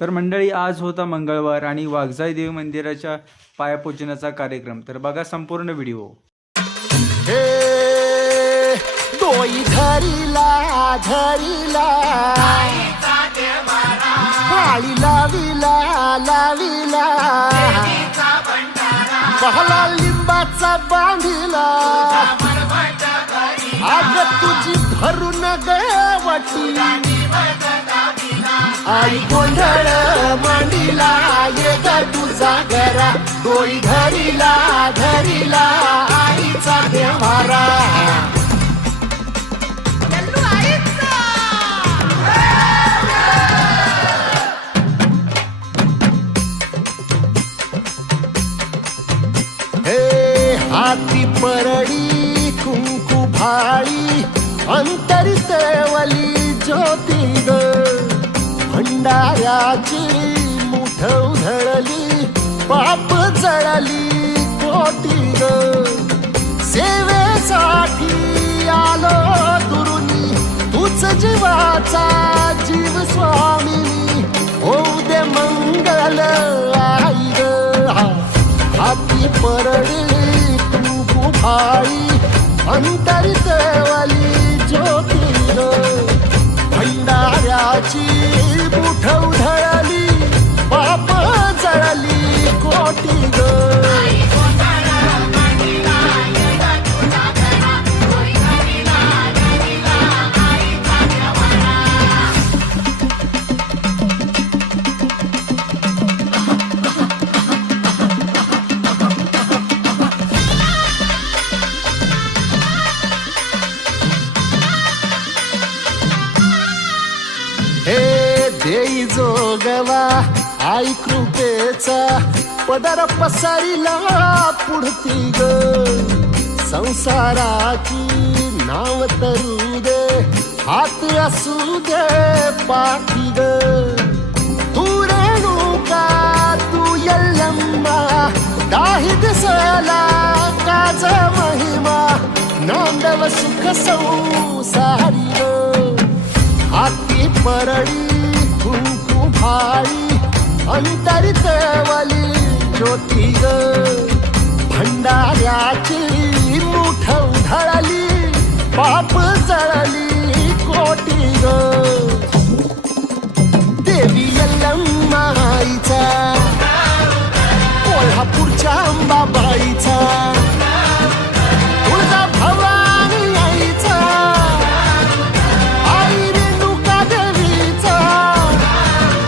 तर मंडळी, आज होता मंगळवार आणि वाघजाई देवी मंदिराच्या पायापूजनाचा कार्यक्रम. तर बघा संपूर्ण व्हिडिओ. डोई धरीला धरीला पाळी लाविला लाविला पहला लिंबाचा बांधिला आग तुझी भरून गवटी आई गोंधळ मांडीला ये ग तुझा घरा डोई धरीला धरीला आईचा देवारा. हाती परडी कुंकू भाळी अंतरित वली ज्योती ग भंडाऱ्याची मुठ उधळली पाप जळली कोटी ग सेवेसाठी आलो दुरुनी तूच जीवाचा जीव स्वामिनी होऊ दे मंगल आई ग. हाती परडी कुंकू भाळी अंतरित वाली ज्योती ग भंडाऱ्याची मुठ उधळली पाप जळली कोटी ग. देई जोगवा आई कृपेचा पदर पसरिला पुढती ग संसाराची नाव तरू दे हात असू दे पाठी ग. तू रेणुका तू यल्लम्मा दाही दिसला काज महिमा नांदव सुख संसारी ग. हाती परडी कुंकू भाळी अंतरित वाली ज्योती ग भंडाऱ्याची मुठ उधळली पाप जळली कोटी ग. देवी यल्लम्मा आईचा कोल्हापूरच्या अंबाबाईचा